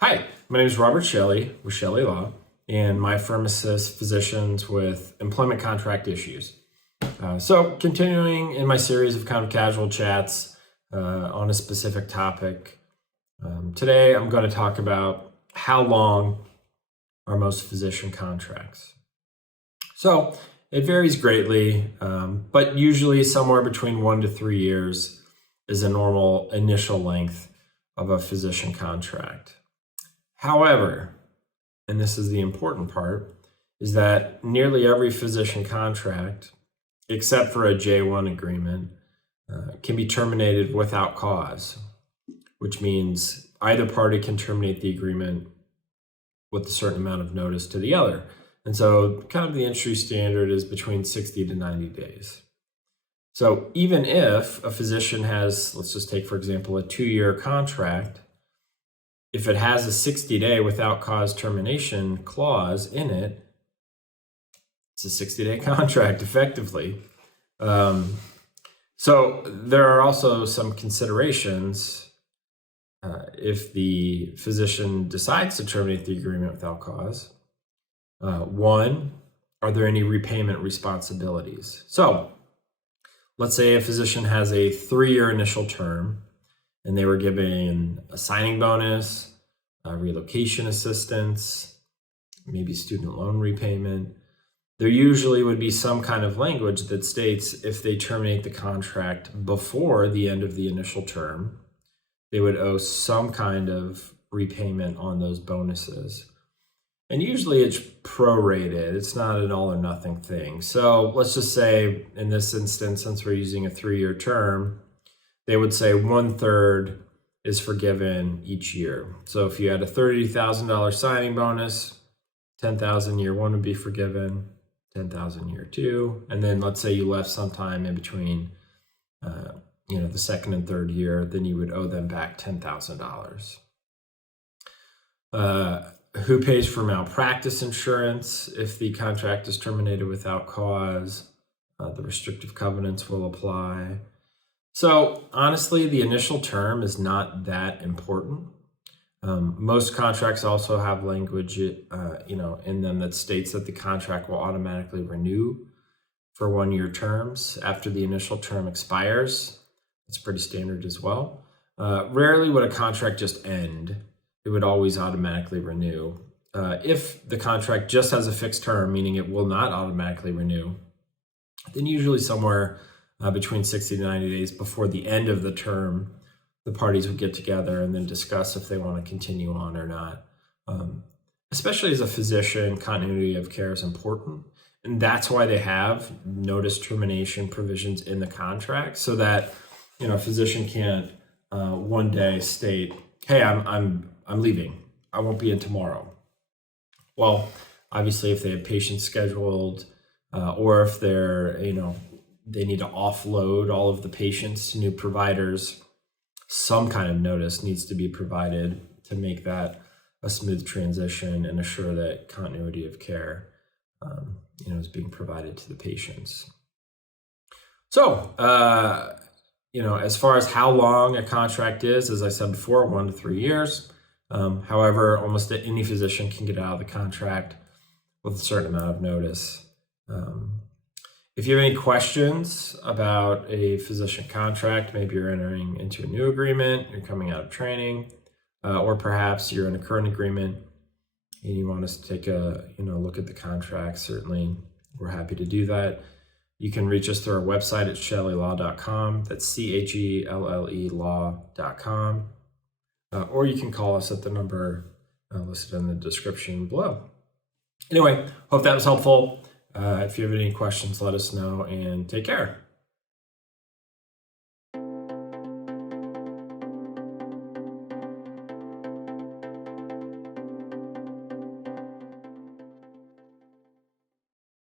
Hi, my name is Robert Chelle with Chelle Law, and my firm assists physicians with employment contract issues. So continuing in my series of kind of casual chats on a specific topic, today I'm going to talk about how long are most physician contracts. So it varies greatly, but usually somewhere between 1 to 3 years is a normal initial length of a physician contract. However, and this is the important part, is that nearly every physician contract, except for a J1 agreement, can be terminated without cause, which means either party can terminate the agreement with a certain amount of notice to the other. And so kind of the industry standard is between 60 to 90 days. So even if a physician has, let's just take, for example, a 2-year contract, if it has a 60-day without cause termination clause in it, it's a 60-day contract effectively. So there are also some considerations if the physician decides to terminate the agreement without cause. One, are there any repayment responsibilities? So let's say a physician has a 3-year initial term, and they were given a signing bonus, relocation assistance, maybe student loan repayment. There usually would be some kind of language that states if they terminate the contract before the end of the initial term, they would owe some kind of repayment on those bonuses. And usually it's prorated. It's not an all or nothing thing. So let's just say in this instance, since we're using a 3-year term, they would say 1/3 is forgiven each year. So if you had a $30,000 signing bonus, $10,000 year 1 would be forgiven, $10,000 year 2, and then let's say you left sometime in between, the second and third year, then you would owe them back $10,000. Who pays for malpractice insurance if the contract is terminated without cause? The restrictive covenants will apply. So honestly, the initial term is not that important. Most contracts also have language, in them that states that the contract will automatically renew for 1-year terms after the initial term expires. That's pretty standard as well. Rarely would a contract just end. It would always automatically renew. If the contract just has a fixed term, meaning it will not automatically renew, then usually somewhere between 60 to 90 days before the end of the term, the parties would get together and then discuss if they want to continue on or not. Especially as a physician, continuity of care is important. And that's why they have notice termination provisions in the contract, so that a physician can't one day state, hey, I'm leaving. I won't be in tomorrow. Well, obviously if they have patients scheduled or if they're, they need to offload all of the patients to new providers, some kind of notice needs to be provided to make that a smooth transition and assure that continuity of care, is being provided to the patients. So, as far as how long a contract is, as I said before, 1 to 3 years. However, almost any physician can get out of the contract with a certain amount of notice. If you have any questions about a physician contract, maybe you're entering into a new agreement, you're coming out of training, or perhaps you're in a current agreement and you want us to take a look at the contract, certainly we're happy to do that. You can reach us through our website at chellelaw.com. That's CHELLE law.com. Or you can call us at the number listed in the description below. Anyway, hope that was helpful. If you have any questions, let us know, and take care.